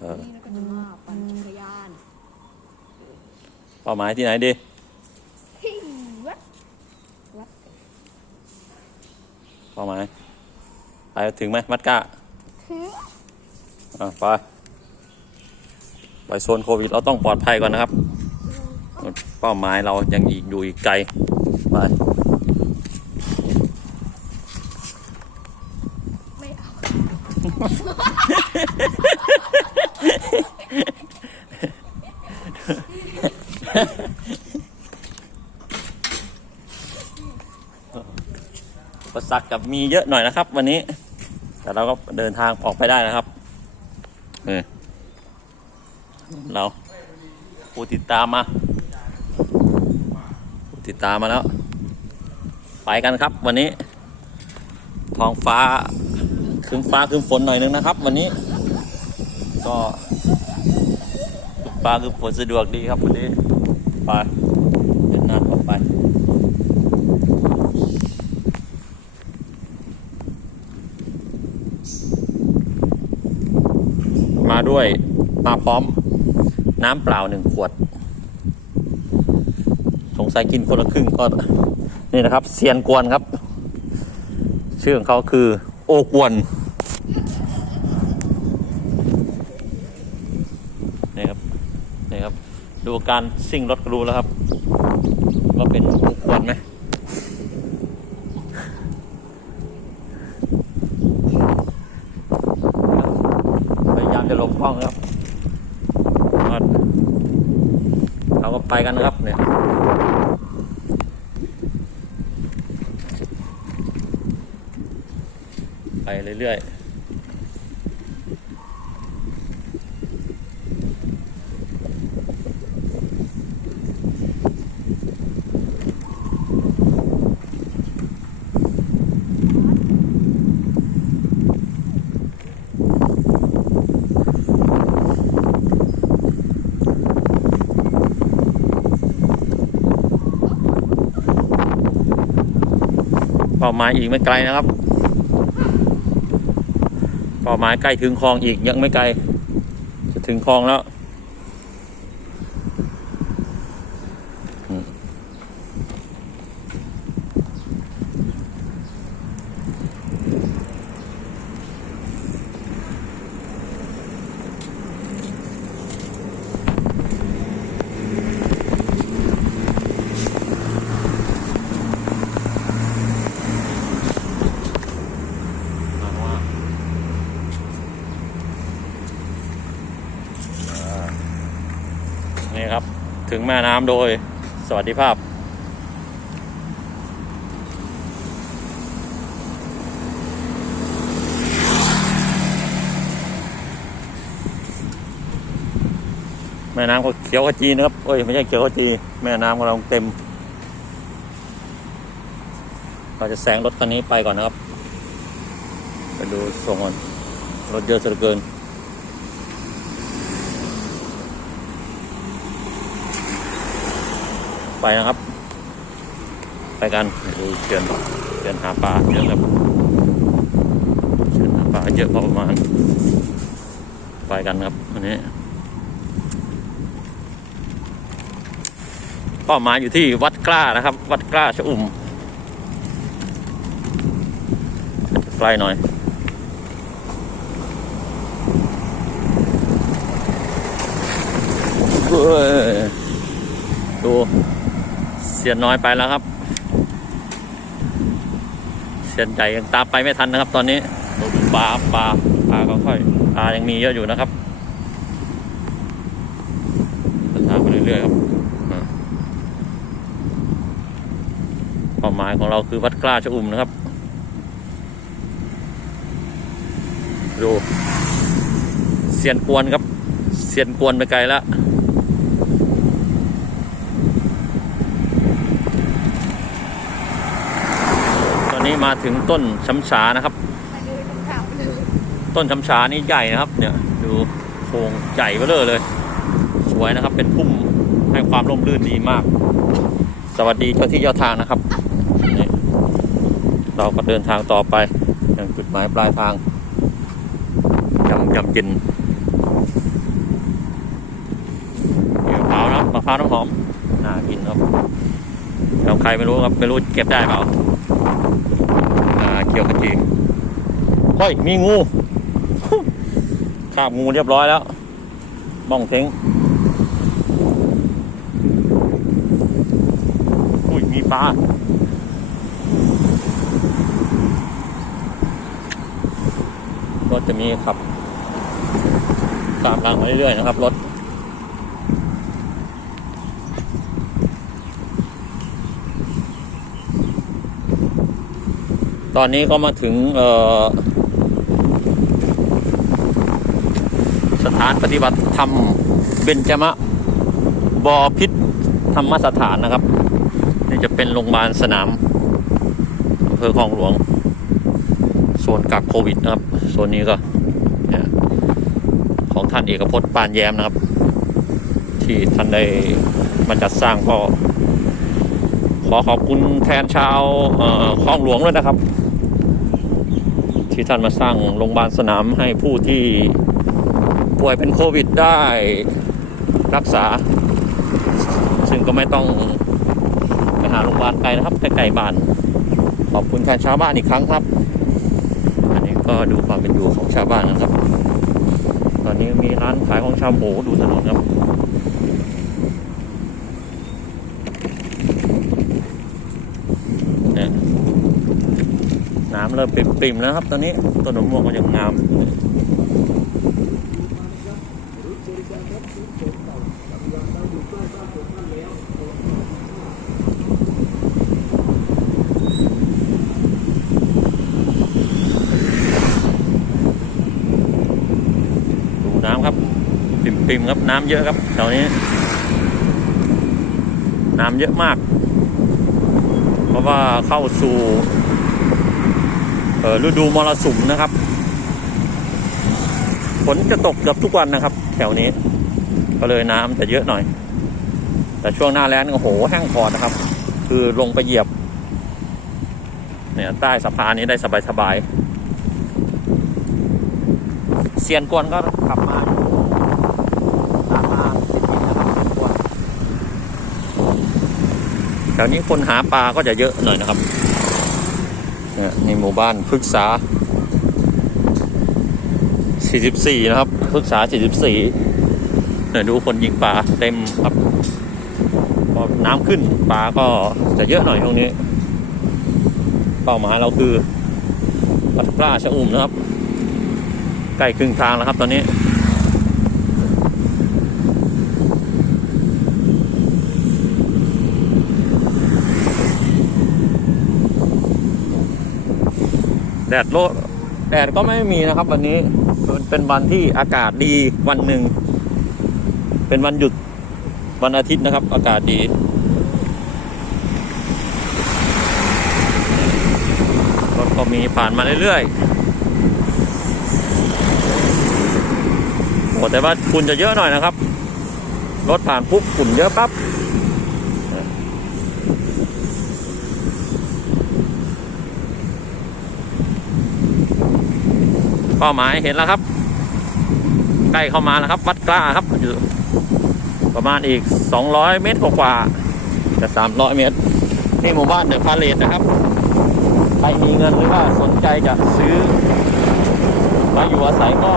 เออนี่แล้วก็จะมาปั่นจักรยานเป้าหมายที่ไหนดีฮิ้งวัดวัดเป้าหมายไปถึงไหมมัดก้าถึงอะไปไปโซนโควิดเราต้องปลอดภัยก่อนนะครับ เป้าหมายเรายังอีกอยู่อีกไกลไปไม่เอา อุประ สักกับมีเยอะหน่อยนะครับ วันนี้ แต่เราก็เดินทางออกไปได้นะครับนี่เราผู้ติดตามมาผู้ติดตามมาแล้ว ไปกันครับ วันนี้ท้องฟ้าครึ้มฟ้าครึ้มฝนหน่อยนึงนะครับ วันนี้ ก็ฟ้าครึ้มฝนสะดวกดีครับวันนี้ไปเดินหน้าต่อไป มาด้วย มาพร้อมน้ำเปล่าหนึ่งขวด สงสัยกินคนละครึ่งก็นี่นะครับเซียนกวนครับ ชื่อของเขาคือโอกวนนี่ครับนี่ครับ ดูการซิ่งรถก็รู้แล้วครับ ว่าเป็นโอกวนไหมพยายามจะหลบกล้องครับก็เราก็ไปกันนะครับเนี่ย ไปเรื่อยๆเป้าหมาอีกไม่ไกลนะครับ เป้าหมายใกล้ถึงคลองอีกยังไม่ไกล จะถึงคลองแล้วอืมเอาว่า นี่ครับ ถึงแม่น้ำโดยสวัสดิภาพ แม่น้ำก็เขียวขจีนะครับเอ้ยไม่ใช่เขียวขจี แม่น้ำของเราเต็ม เราจะแซงรถคันนี้ไปก่อนนะครับ ไปดูส่งก่อนรถเยอะเหลือเกิน ไปนะครับ ไปกันดูเชิญเชิญหาปลาเยอะครับเชิญหาปลาเยอะพอประมาณ ไปกันครับวันนี้เป้าหมายอยู่ที่วัดกล้านะครับ วัดกล้าชะอุ่มใกลหน่อยเฮ้ยดู สียนน้อยไปแล้วครับ เสียนใหญ่ยังตามไปไม่ทันนะครับ ตอนนี้ปลาปลาปลาก็ค่อยปลายังมีเยอะอยู่นะครับเดินทางไปเรื่อยๆครับอ่าเป้าหมายของเราคือวัดกล้าชะอุ่มนะครับ ดูเสียนกวนครับ เสียนกวนไปไกลแล้ว้มาถึงต้นช้ำชานะครับ ต้นช้ำชานี่ใหญ่นะครับ เนี่ยดูโครงใหญ่เบ้อเลย สวยนะครับ เป็นพุ่มให้ความร่มรื่นดีมาก สวัสดีเจ้าที่เจ้าทางนะครับนี่เราก็เดินทางต่อไปยังจุดหมายปลายทางยำยำกินมะพร้าวนะมะพร้าวน้ำหอมน่ากินครับเราใครไม่รู้ครับไม่รู้เก็บได้เปล่า อ่าเคี่ยวขจีเฮ้ยมีงูคาบงูเรียบร้อยแล้วบ้องเท้งอุ้ยมีปลารถจะมีขับตามทางมาเรื่อยๆนะครับรถ ตอนนี้ก็มาถึงสถานปฏิบัติธรรมเบญจมะบอพิษธรรมสถานนะครับ นี่จะเป็นโรงพยาบาลสนามอำเภอคลองหลวงโซนกักโควิดนะครับโซนนี้ก็ของท่านเอกพจน์ปานแย้มนะครับ ที่ท่านได้มาจัดสร้างก็ขอขอบคุณแทนชาวคลองหลวงด้วยนะครับ ที่ท่านมาสร้างโรงพยาบาลสนามให้ผู้ที่ป่วยเป็นโควิดได้รักษา ซึ่งก็ไม่ต้องไปหาโรงพยาบาลไกลนะครับใกล้ๆบ้าน ขอบคุณแทนชาวบ้านอีกครั้งครับ อันนี้ก็ดูความเป็นอยู่ของชาวบ้านนะครับ ตอนนี้มีร้านขายของชำโหดูถนนครับ เนี่ย น้ำเริ่มปริ่มๆแล้วครับ ตอนนี้ต้นมะม่วงก็ยังงามดูน้ำครับปริ่มๆครับน้ำเยอะครับแถวนี้ น้ำเยอะมาก เพราะว่าเข้าสู่ ฤดูมรสุมนะครับ ฝนจะตกเกือบทุกวันนะครับ แถวนี้ ก็เลยน้ำจะเยอะหน่อย แต่ช่วงหน้าแล้งโอ้โหแห้งคอนะครับ คือลงไปเหยียบ เนี่ยใต้สะพานนี้ได้สบายๆเซียนกวนก็ขับมาตามมาติดๆนะครับเซียนกวนแถวนี้คนหาปลาก็จะเยอะหน่อยนะครับ เนี่หมู่บ้านพฤกษา 44 นะครับพฤกษา 44เนี่ยดูคนยิงปลาเต็มครับพอน้ำขึ้นปลาก็จะเยอะหน่อยตรงนี้ เป้าหมายเราคือวัดกล้าชะอุ่มนะครับ ใกล้ครึ่งทางแล้วครับตอนนี้ แดดโลดแดดก็ไม่มีนะครับ วันนี้มันเป็นวันที่อากาศดีวันหนึ่ง เป็นวันหยุดวันอาทิตย์นะครับ อากาศดีรถก็มีผ่านมาเรื่อยๆโอ้แต่ว่าฝุ่นจะเยอะหน่อยนะครับ รถผ่านปุ๊บฝุ่นเยอะปั๊บ ป้าหมายเห็นแล้วครับ ใกล้เข้ามาแล้วครับ วัดกล้าครับอยู่ประมาณอีก 200 เมตรกว่าๆจะ300 เมตรนี่หมู่บ้านเดอะพาเลทนะครับ ใครมีเงินหรือว่าสนใจจะซื้อมาอยู่อาศัยก็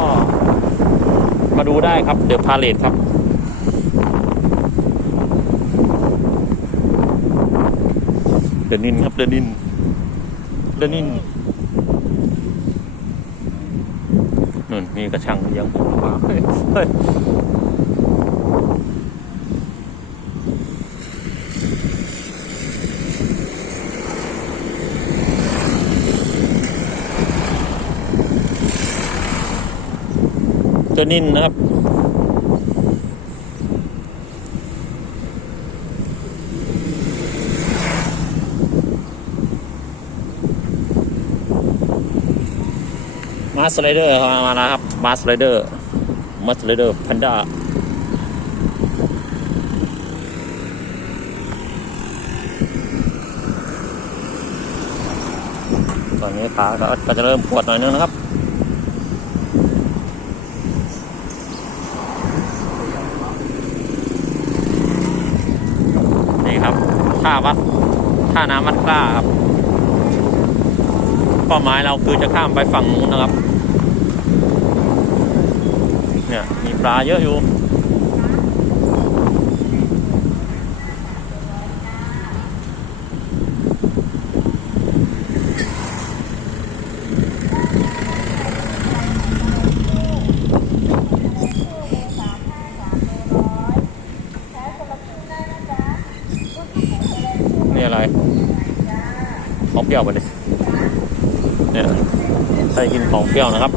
มาดูได้ครับเดอะพาเลทครับเดนินครับเดนินเดนิน นู่นมีกระชังเลี้ยังผมมาเฮ้เฮ้ยเจะนิ่นนะครับ สไลเดอร์มาแล้วครับมาสไลเดอร์มาสไลเดอร์พันด้าตอนนี้ขาก็จะเริ่มปวดหน่อยนึงนะครับตท่าวัดท่าน้ำวัดกล้าครับเป้าหมายเราคือจะข้ามไปฝั่งนู้นนะครับ เนี่ยมี ปลาเยอะอยู่นี่อะไรของเปรี้ยวไปดิเนี่ยใส่กินของเปรี้ยวนะครับ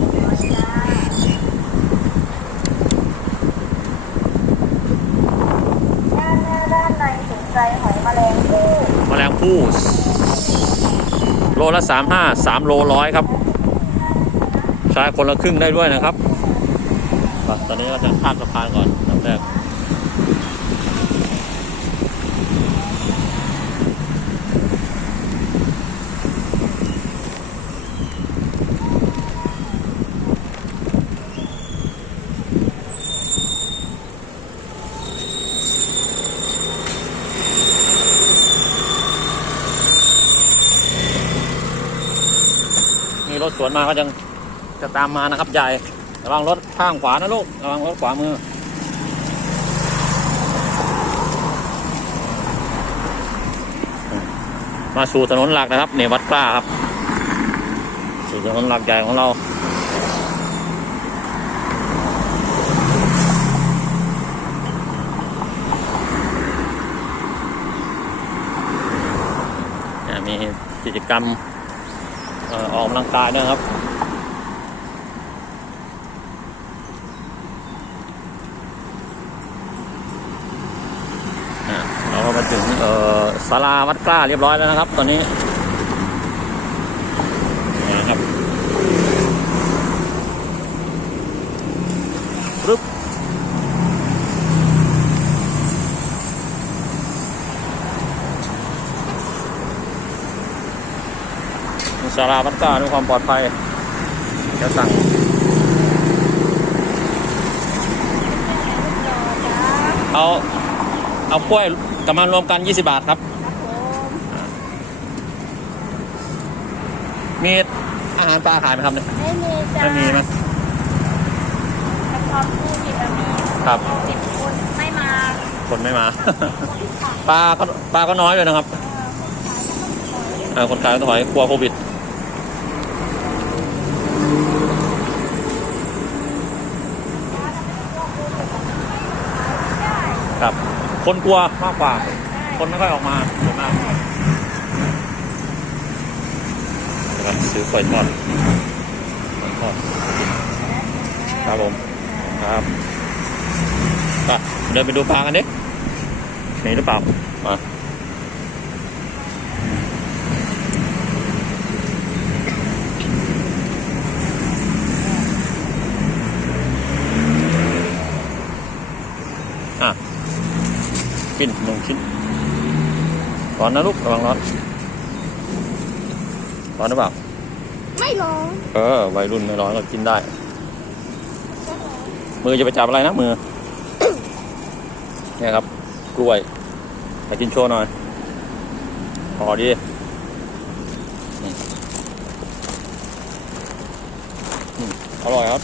ด้านหน้าด้านในสนใจหอยแมลงภู่ คู่ โลละสามห้าสามโลร้อยครับ ใช้คนละครึ่งได้ด้วยนะครับ ตอนนี้เราจะข้ามสะพานก่อนลำแรก สวนมาก็ยังจะตามมานะครับยายระวังรถข้างขวานะลูกระวังรถขวามือมาสู่ถนนหลักนะครับเนี่ยวัดกล้าครับ สู่ถนนหลักใหญ่ของเราเนี่ยมีกิจกรรม ออกกำลังกายนะครับ เราก็มาถึงศาลาวัดกล้าเรียบร้อยแล้วนะครับ ตอนนี้นะครับปึ๊บ ศาลาวัดกล้าด้วยความปลอดภัยจะสั่งเอาเอากล้วยกับมันรวมกัน 20 บาทครับ มีอาหารปลาขายไหมครับเนี่ยไม่มีจ้าไม่มีมั้ยกระเพาะผู้วิตามินครับสิบคนไม่มา คนไม่มา ปลาก็ปลาก็น้อยเลยนะครับเออคนขายก็ถอยกลัวโควิด คนกลัวมากกว่า คนไม่ค่อยออกมาส่วนมากนะครับซื้อกล้วยทอดกล้วยทอดครับผมครับไปเดินไปดูปลากันดิมีหรือเปล่ามา กินหนึ่งชิ้นร้อนนะลูกระวังร้อนร้อนหรือเปล่าไม่ร้องเออวัยรุ่นไม่ร้อนก็กินได้ มือจะไปจับอะไรนะมือเนี่ยครับ กล้วยไปกินโชว์หน่อยพอดีอืมอืมอร่อยครับ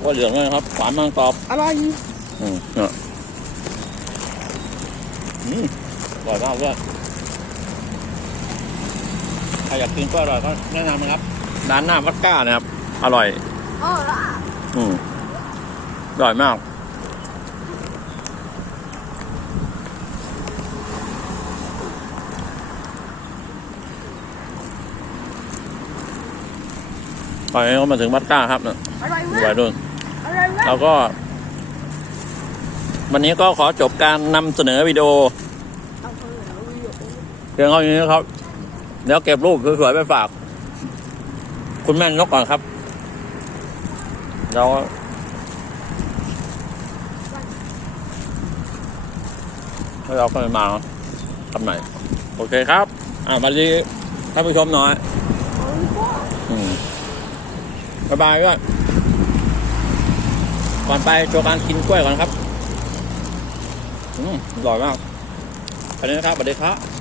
กล้วยเหลืองเลยนะครับหวานมากกรอบอร่อยอืมเนี่ย อืมอร่อยมากด้วยใครอยากกินกล้วยอร่อยก็แนะนำนะครับ ร้านหน้าวัดก้านะครับ อร่อยอ๋อละอืมอร่อยมาก ตอนนี้ก็มาถึงวัดก้าครับเนี่ย อร่อยดูมาไปกด้วย อร่อยมาก แล้วก็ วันนี้ก็ขอจบการนำเสนอวิดีโอเอาเถอะเอาอยู่เพียงเท่านี้นะครับ เดี๋ยวเก็บรูปสวยๆไปฝาก คุณแม่นกก่อนครับเราเราก็มาทำใหม่โอเคครับ อ่ามาดีท่านผู้ชมหน่อยบ๊ายบายด้วยก่อนไปโชว์การกินกล้วยก่อนครับ อร่อยมากไปเลยนะครับสวัสดีครับ